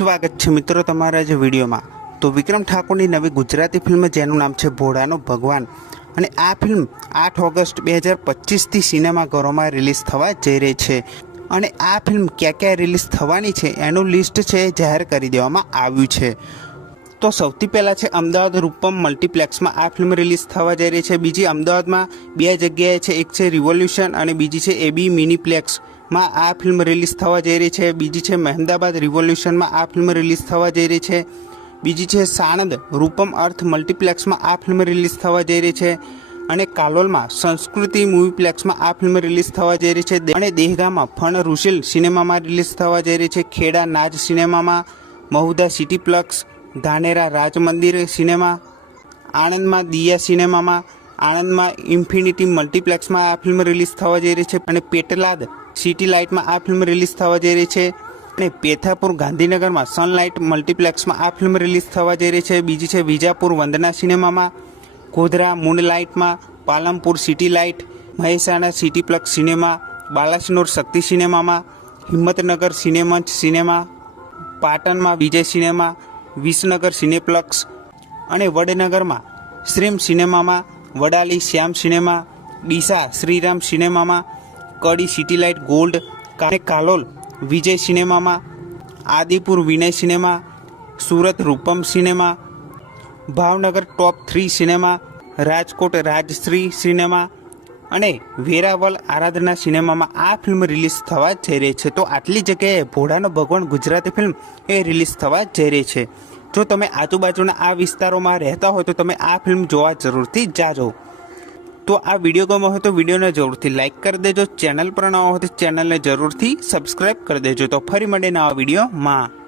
સ્વાગત છે મિત્રો તમારા જે વિડીયોમાં। તો વિક્રમ ઠાકોરની નવી ગુજરાતી ફિલ્મ જેનું નામ છે ભોળાનો ભગવાન અને આ ફિલ્મ 8 ઓગસ્ટ 2025થી સિનેમાઘરોમાં રિલીઝ થવા જઈ રહી છે અને આ ફિલ્મ ક્યાં રિલીઝ થવાની છે એનું લિસ્ટ છે જાહેર કરી દેવામાં આવ્યું છે। તો સૌથી પહેલાં છે અમદાવાદ રૂપમ મલ્ટીપ્લેક્સમાં આ ફિલ્મ રિલીઝ થવા જઈ રહી છે। બીજી અમદાવાદમાં બે જગ્યાએ છે, એક છે રિવોલ્યુશન અને બીજી છે એબી મિનીપ્લેક્સમાં આ ફિલ્મ રિલીઝ થવા જઈ રહી છે। બીજી છે મહેમદાબાદ રિવોલ્યુશનમાં આ ફિલ્મ રિલીઝ થવા જઈ રહી છે। બીજી છે સાણંદ રૂપમ અર્થ મલ્ટીપ્લેક્સમાં આ ફિલ્મ રિલીઝ થવા જઈ રહી છે અને કાલોલમાં સંસ્કૃતિ મૂવીપ્લેક્સમાં આ ફિલ્મ રિલીઝ થવા જઈ રહી છે અને દેહગામાં ફન રૂશિલ સિનેમામાં રિલીઝ થવા જઈ રહી છે। ખેડા નાજ સિનેમામાં, મહુધા સિટીપ્લેક્સ, ધાનેરા રાજ મંદિર સિનેમા, આણંદમાં દિયા સિનેમામાં, આણંદમાં ઇન્ફિનિટી મલ્ટીપ્લેક્સમાં આ ફિલ્મ રિલીઝ થવા જઈ રહી છે અને પેટલાદ સિટી લાઇટમાં આ ફિલ્મ રિલીઝ થવા જઈ રહી છે અને પેથાપુર ગાંધીનગરમાં સનલાઇટ મલ્ટીપ્લેક્સમાં આ ફિલ્મ રિલીઝ થવા જઈ રહી છે। બીજી છે વિજાપુર વંદના સિનેમામાં, ગોધરા મૂનલાઇટમાં, Palampur City Light, Mehsana Cityplex cinema, Balasinor Shakti સિનેમામાં, હિંમતનગર સિનેમંચ સિનેમા, પાટણમાં વિજય સિનેમા, વિસનગર સિનેપ્લેક્સ અને વડનગરમાં શ્રીમ સિનેમામાં, વડાલી શ્યામ સિનેમા, ડીસા શ્રીરામ સિનેમામાં, કડી સિટી લાઇટ ગોલ્ડ અને કાલોલ વિજય સિનેમામાં, આદિપુર વિનય સિનેમા, સુરત રૂપમ સિનેમા, ભાવનગર ટોપ 3 સિનેમા, રાજકોટ રાજશ્રી સિનેમા અને વેરાવલ આરાધના સિનેમામાં આ ફિલ્મ રિલીઝ થવા જઈ રહી છે। તો આટલી જગ્યાએ ભોળાનો ભગવાન ગુજરાતી ફિલ્મ એ રિલીઝ થવા જઈ રહી છે। જો તમે આજુબાજુના આ વિસ્તારોમાં રહેતા હોય તો તમે આ ફિલ્મ જોવા જરૂરથી જાજો। તો આ વિડીયો ગમ્યો હોય તો વિડીયોને જરૂરથી લાઇક કરી દેજો, ચેનલ પર ન હોય તો ચેનલને જરૂરથી સબસ્ક્રાઈબ કરી દેજો। તો ફરી મળીએ નવા વિડીયોમાં।